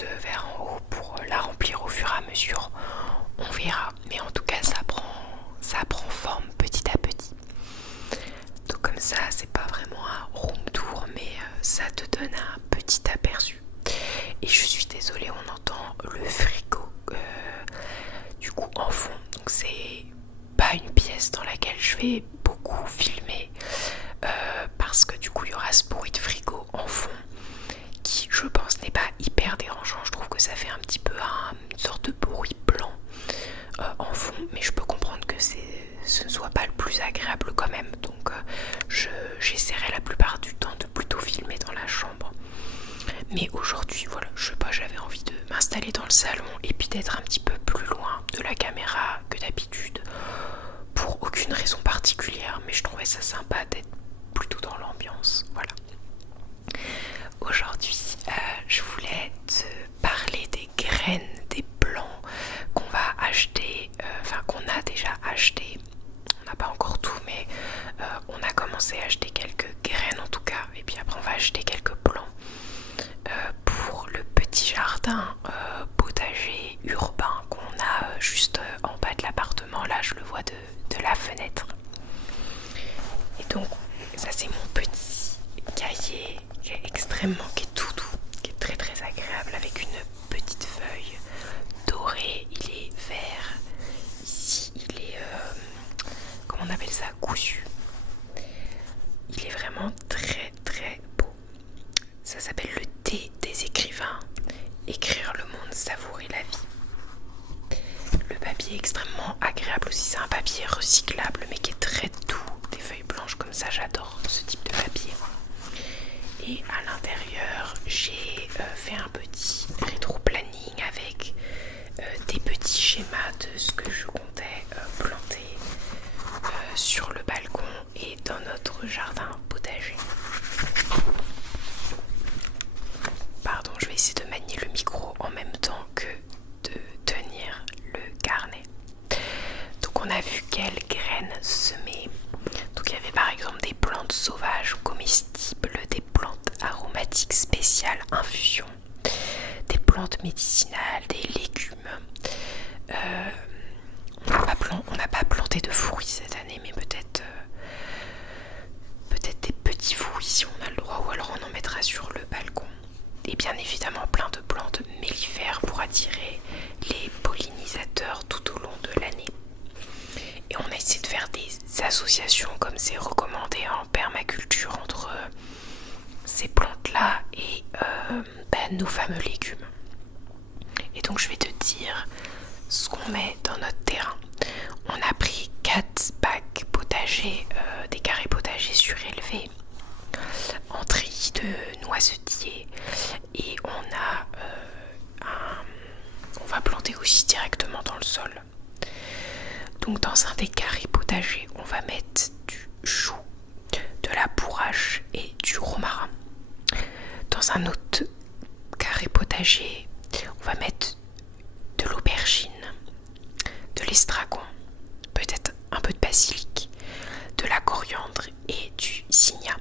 ce verre en haut pour la remplir au fur et à mesure. On verra, mais en tout cas ça prend forme petit à petit. Donc comme ça, c'est pas vraiment un room tour, mais ça te donne un petit aperçu. Et je suis désolée, on entend le frigo du coup en fond. Donc c'est pas une pièce dans laquelle je vais beaucoup filmer parce que du coup il y aura ce bruit de frigo en fond qui, je pense, n'est pas hyper dérangeant. Je trouve que ça fait un petit peu une sorte de bruit blanc en fond, mais je peux comprendre que ce ne soit pas le plus agréable quand même. Donc j'essaierai la plupart du temps de plutôt filmer dans la chambre. Mais aujourd'hui, voilà, je sais pas, j'avais envie de m'installer dans le salon et puis d'être un petit peu plus loin de la caméra que d'habitude, pour aucune raison particulière, mais je trouvais ça sympa d'être plutôt dans l'ambiance. Voilà. Aujourd'hui, je voulais te parler des graines, des plants qu'on va acheter, qu'on a déjà acheté. On n'a pas encore tout, mais on a commencé à acheter quelques graines en tout cas, et puis après on va acheter quelques plants pour le petit jardin potager urbain qu'on a juste en bas de l'appartement. Là, je le vois de la fenêtre. Et donc, ça c'est mon petit cahier qui est tout doux, qui est très très agréable, avec une petite feuille dorée. Il est vert. Ici, il est comment on appelle ça, cousu. Il est vraiment très très beau. Ça s'appelle le thé des écrivains. Écrire le monde, savourer la vie. Le papier est extrêmement agréable aussi. C'est un papier recyclable mais qui est très doux. Des feuilles blanches comme ça, j'adore ce type de papier. Et à l'intérieur, j'ai fait un petit rétro-planning avec des petits schémas de ce que je comptais planter sur le balcon et dans notre jardin potager. Pardon, je vais essayer de manier le micro en même temps que de tenir le carnet. Donc on a vu quelles graines semer. Donc il y avait par exemple des plantes sauvages ou comestibles, des plantes aromatiques spéciales infusion, des plantes médicinales, des légumes. On n'a pas planté de fruits cette année, mais peut-être des petits fruits si on a le droit, ou alors on en mettra sur le balcon. Et bien évidemment plein de plantes mellifères pour attirer les pollinisateurs tout au long de l'année. Et on a essayé de faire des associations comme c'est recommandé en permaculture entre ces plantes-là et nos fameux légumes. Et donc je vais te dire ce qu'on met dans notre terrain. On a pris 4 bacs potagers, des carrés potagers surélevés en treillis de noisetiers, et on va planter aussi directement dans le sol. Donc dans un des carrés potagers, on va mettre du chou, de la bourrache et du romarin. Dans un autre carré potager, on va mettre de l'aubergine, de l'estragon, peut-être un peu de basilic, de la coriandre et du cynia.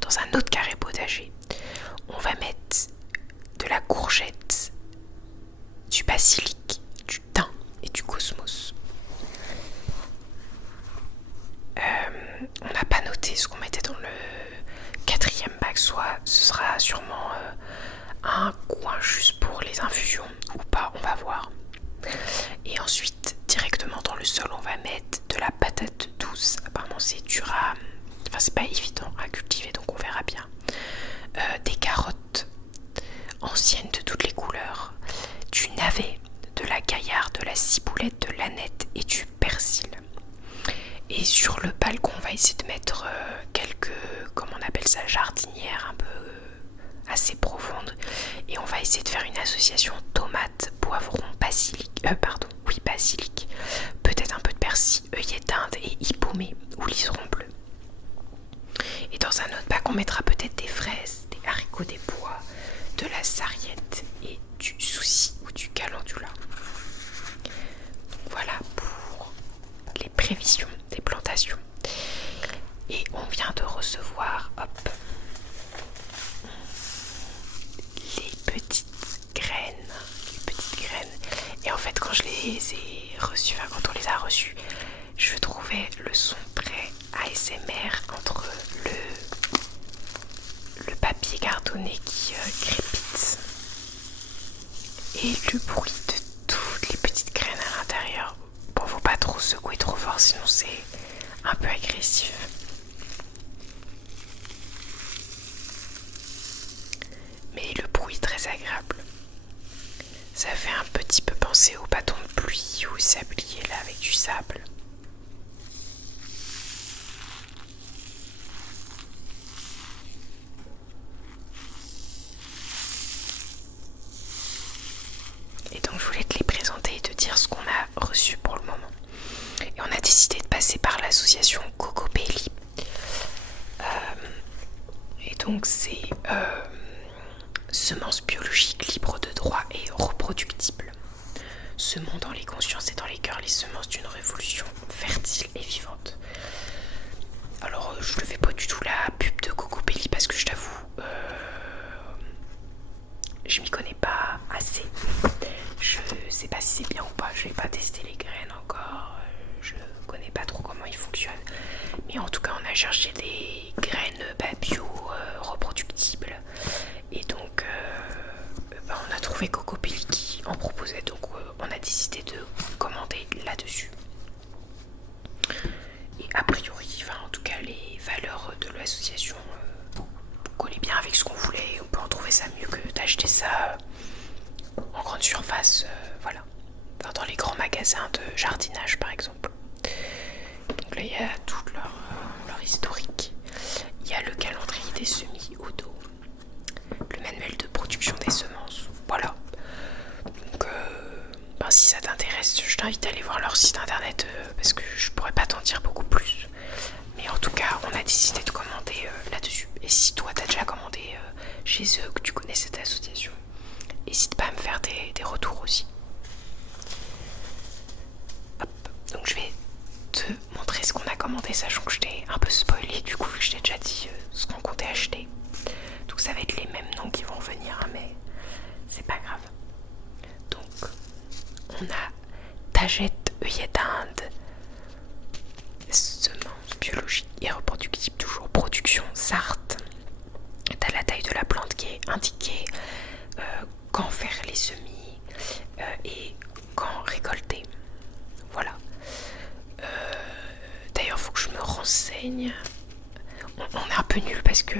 Dans un autre carré potager, on va mettre de la courgette, du basilic, du thym et du cosmos. On n'a pas noté ce qu'on mettait dans le 4e bac, soit ce sera sûrement un coin juste pour les infusions ou pas, on va voir. Et ensuite, directement dans le sol, on va mettre de la patate douce. Apparemment c'est dur c'est pas évident à cultiver, donc on verra bien. Des carottes anciennes de toutes les couleurs, du navet, de la gaillarde, de la ciboulette, de l'aneth et du persil. Et sur le balcon, on va essayer de mettre quelques, comment on appelle ça, jardinières un peu assez profondes. Et on va essayer de faire une association tomate, poivron, basilic, basilic, peut-être un peu de persil, œillet d'Inde et hippomée ou liseron bleu. Et dans un autre bac, on mettra peut-être des fraises, des haricots des bois, de la sarriette et du souci ou du calendula. Voilà pour les prévisions des plantations. Et on vient de recevoir les petites bâtonnet qui crépite et le bruit de toutes les petites graines à l'intérieur. Bon, faut pas trop secouer trop fort, sinon c'est un peu agressif. Mais le bruit est très agréable. Ça fait un petit peu penser au bâton de pluie ou sablier là avec du sable. Et donc je voulais te les présenter et te dire ce qu'on a reçu pour le moment. Et on a décidé de passer par l'association Cocopelli. Et donc c'est semences biologiques libres de droit et reproductibles. Semons dans les consciences et dans les cœurs les semences d'une révolution fertile et vivante. Alors je ne fais pas du tout la pub de Cocopelli parce que je t'avoue, je m'y connais pas assez. Je sais pas si c'est bien ou pas, je n'ai pas testé les graines encore, je connais pas trop comment ils fonctionnent. Mais en tout cas on a cherché des graines bio reproductibles. Et donc on a trouvé Cocopelli qui en proposait, donc on a décidé de commander là-dessus. Et a priori, en tout cas les valeurs de l'association collaient bien avec ce qu'on voulait. On peut en trouver ça mieux que d'acheter ça en grande surface, voilà. Enfin, dans les grands magasins de jardinage par exemple. Donc là il y a tout leur historique. Il y a le calendrier des semis au dos, le manuel de production des semences, voilà. Donc si ça t'intéresse, je t'invite à aller voir leur site internet parce que je pourrais pas t'en dire beaucoup plus. Mais en tout cas, on a décidé de commander là-dessus. Et si toi t'as déjà commandé chez eux, que tu connais cette association, n'hésite pas à me faire des retours aussi. Hop. Donc je vais te montrer ce qu'on a commandé, sachant que je t'ai un peu spoilé du coup, vu que je t'ai déjà dit ce qu'on comptait acheter. Donc ça va être les mêmes noms qui vont venir, hein, mais c'est pas grave. Donc on a Tagette œillet d'Inde, semences biologiques et reproductibles, toujours production Sarthe. T'as la taille de la plante qui est indiquée, quand faire les semis et quand récolter. Voilà. D'ailleurs, faut que je me renseigne. On est un peu nul parce que,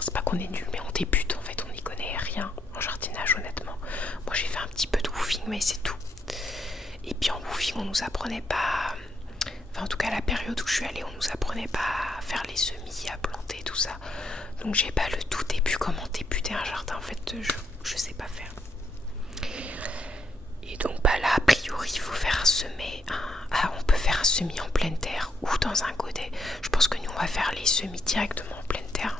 c'est pas qu'on est nul, mais on débute en fait, on n'y connaît rien en jardinage honnêtement. Moi j'ai fait un petit peu de woofing, mais c'est tout. Et puis en woofing on nous apprenait pas, en tout cas à la période où je suis allée, on nous apprenait pas à faire les semis, à planter tout ça. Donc j'ai pas le tout début, comment débuter un jardin en fait, je sais pas faire. Et donc là a priori il faut faire un semis, on peut faire un semis en pleine terre ou dans un godet. Je pense que nous on va faire les semis directement en pleine terre.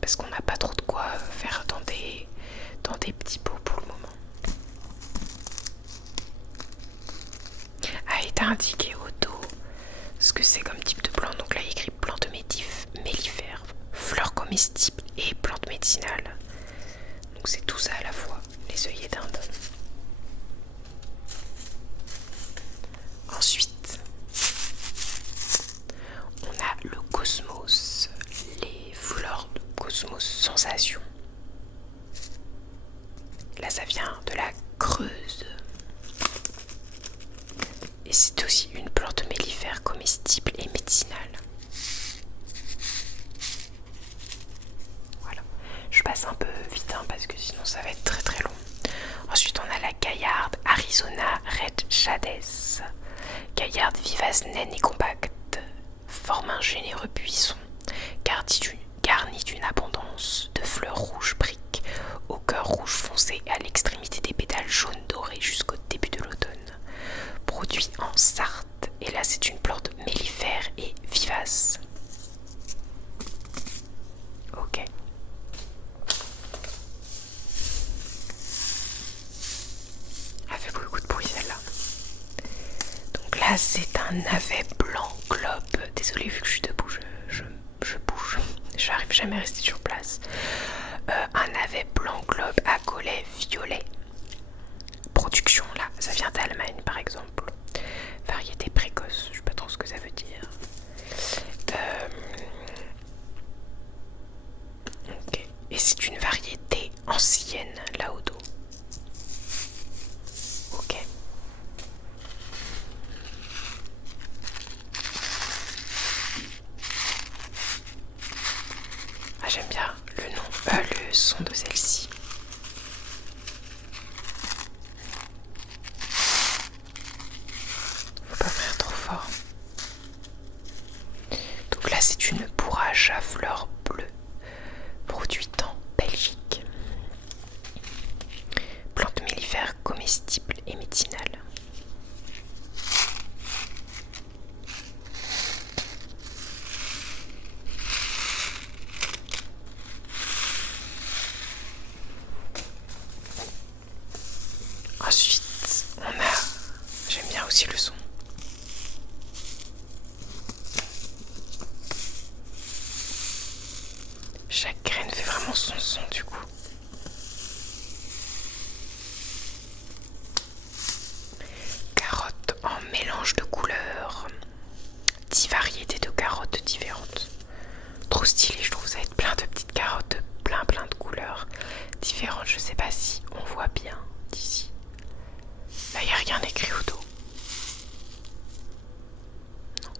Parce qu'on n'a pas trop de quoi faire dans des petits pots pour le moment. Ah, il t'a indiqué au dos ce que c'est comme type de plante. Donc là il y a écrit plante mellifère, fleurs comestibles et plantes médicinales. Donc c'est tout ça à la fois, les œillets d'Inde. Ensuite, on a le Cosmos, les fleurs de Cosmos Sensation. Là ça vient de la Creuse. Et c'est aussi une plante mellifère comestible et médicinale. Voilà. Je passe un peu vite parce que sinon ça va être très très long. Ensuite on a la Gaillarde Arizona Red Shades. Gaillarde vivace, naine et compacte. Forme un généreux buisson garni d'une abondance de fleurs rouges briques au cœur rouge foncé et à l'extrémité des pétales jaunes dorés jusqu'au début de l'automne. Produit en Sarthe, et là c'est une plante mellifère et vivace. Ok. Elle fait beaucoup de bruit celle-là. Donc là c'est un navet blanc globe. Désolée vu que je suis debout, je bouge. J'arrive jamais à rester sur place. Un navet blanc globe à collet violet. Production là, ça vient d'Allemagne par exemple. Variété précoce, je sais pas trop ce que ça veut dire. j'aime bien le son de celle-ci. Faut pas faire trop fort. Donc là c'est une bourrache à fleurs bleues, produite en Belgique. Plante mellifère comestible et médicinale. Ensuite, j'aime bien aussi le son. Chaque graine fait vraiment son son du coup. Carottes en mélange de couleurs. 10 variétés de carottes différentes. Trop stylé, je trouve, ça va être plein de petites carottes, plein de couleurs différentes. Je sais pas si on voit bien d'ici. Là, il n'y a rien écrit au dos. Non.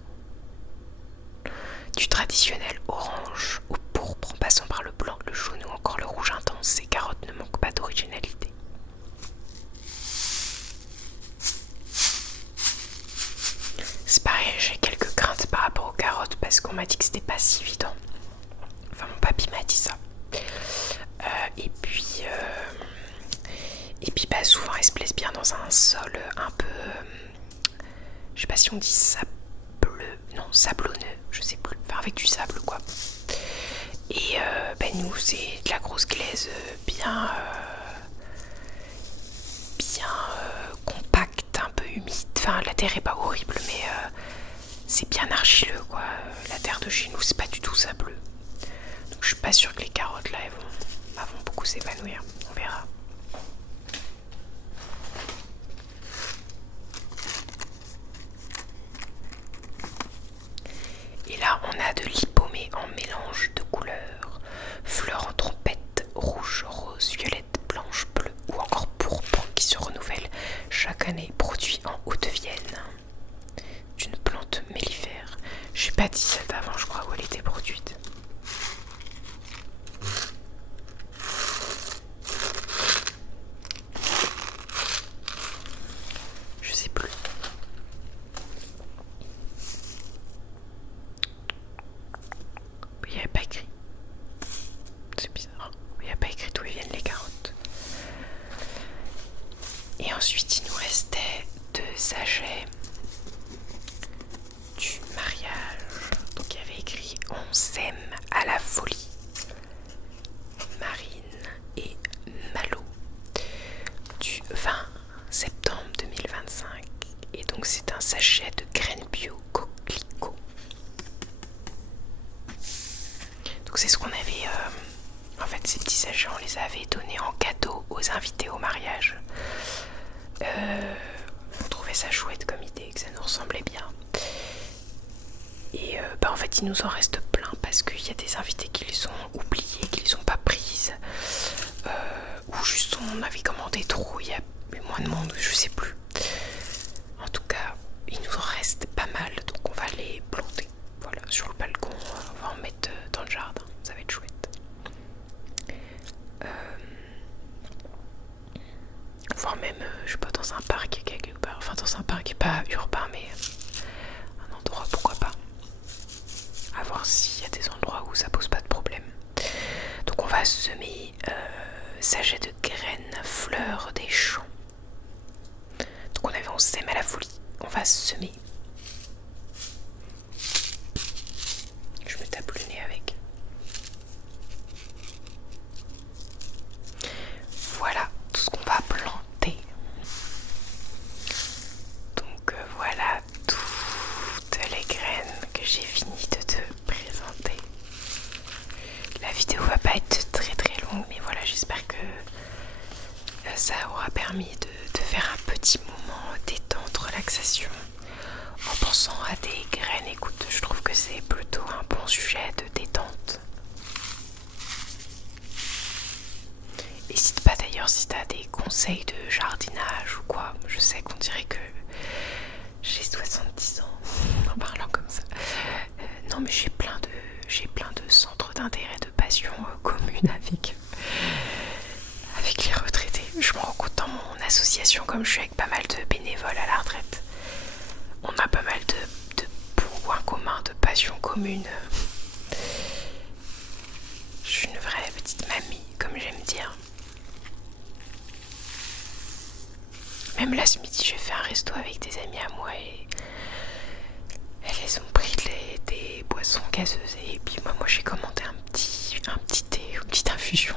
Du traditionnel orange au pourpre en passant par le blanc, le jaune ou encore le rouge intense, ces carottes ne manquent pas d'originalité. C'est pareil, j'ai quelques craintes par rapport aux carottes parce qu'on m'a dit que c'était pas si évident. Enfin, mon papy m'a dit ça. Et puis bah, souvent elles se plaisent bien dans un sol un peu, je sais pas si on dit sableux, non sablonneux, je sais plus, enfin avec du sable quoi. Et nous c'est de la grosse glaise bien compacte, un peu humide. Enfin la terre est pas horrible mais c'est bien argileux quoi. La terre de chez nous c'est pas du tout sableux. Donc je suis pas sûre que les carottes là elles vont beaucoup s'épanouir, on verra. Et là on a de l'hypomée en mélange de couleurs, fleurs en trompette, rouge, rose, violette, blanche, bleue ou encore pourpre qui se renouvelle chaque année, produit en Haute-Vienne d'une plante mellifère. Je n'ai pas dit celle d'avant, je crois, où elle était produite. Je sais plus. Il n'y avait pas écrit. C'est bizarre. Il n'y a pas écrit d'où viennent les carottes. Et ensuite, il nous restait 2 sachets du mariage. Donc, il y avait écrit On s'aime à la folie. Marine et Malo. Du 20 septembre 2025. Et donc, c'est un sachet de graines bio coquelicot. Donc, c'est ce qu'on avait. En fait, ces petits sachets, on les avait donnés en cadeau aux invités au mariage. On trouvait ça chouette comme idée, que ça nous ressemblait bien. Et en fait, il nous en reste plein parce qu'il y a des invités qui les ont oubliés, qui les ont pas prises. Ou juste on avait commandé trop, il y a eu moins de monde, je sais plus. En tout cas, il nous en reste pas mal, donc on va les planter. Voilà, sur le balcon, on va en mettre dans le jardin, ça va être chouette. Voire même, je sais pas, dans un parc quelque part, enfin dans un parc pas urbain, mais un endroit, pourquoi pas. À voir s'il y a des endroits où ça pose pas de problème. Donc on va semer sachet de graines, fleurs des champs. Donc on sème à la folie. On va semer. Je me tape le nez avec. Voilà tout ce qu'on va planter. Donc voilà toutes les graines que j'ai fini de te présenter. La vidéo va pas être très longue, mais voilà, j'espère que ça aura permis de faire un petit moment détente, relaxation en pensant à des graines. Écoute, je trouve que c'est plutôt un bon sujet de détente. N'hésite pas d'ailleurs si tu as des conseils de jardinage ou quoi. Je sais qu'on dirait que j'ai 70 ans en parlant comme ça. Non mais j'ai plein de centres d'intérêt, de passion commune avec les retraités. Je me rends compte dans mon association, comme je suis avec pas mal de bénévoles à la retraite, on a pas mal de points communs, de passions communes. Je suis une vraie petite mamie, comme j'aime dire. Même là ce midi, j'ai fait un resto avec des amis à moi et elles ont pris des boissons gazeuses et puis moi j'ai commandé un petit thé, une petite infusion.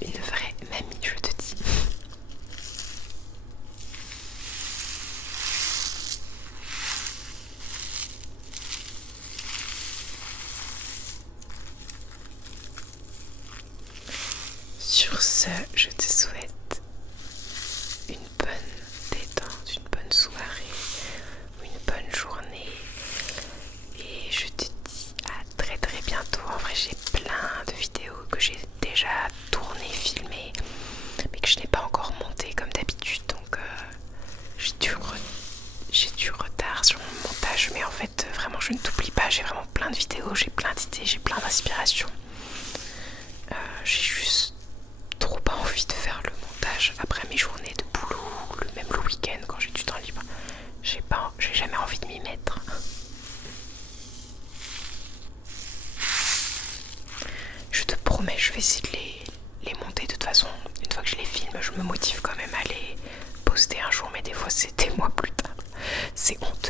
Une vraie mamie, je te dis. Sur ce, je te souhaite une bonne détente, une bonne soirée ou une bonne journée. Et je te dis à très très bientôt. En vrai, j'ai plein de vidéos que j'ai déjà tournées, filmées, mais que je n'ai pas encore montées comme d'habitude. Donc j'ai du retard sur mon montage. Mais en fait, vraiment, je ne t'oublie pas. J'ai vraiment plein de vidéos, j'ai plein d'idées, j'ai plein d'inspiration. J'ai juste trop pas envie de faire le montage après mes journées de boulot, même le week-end quand j'ai du temps libre. J'ai jamais envie de m'y mettre. Je te promets, je vais essayer de les monter. De toute façon, une fois que je les filme, je me motive quand même à les poster un jour, mais des fois c'est des mois plus tard. C'est honteux.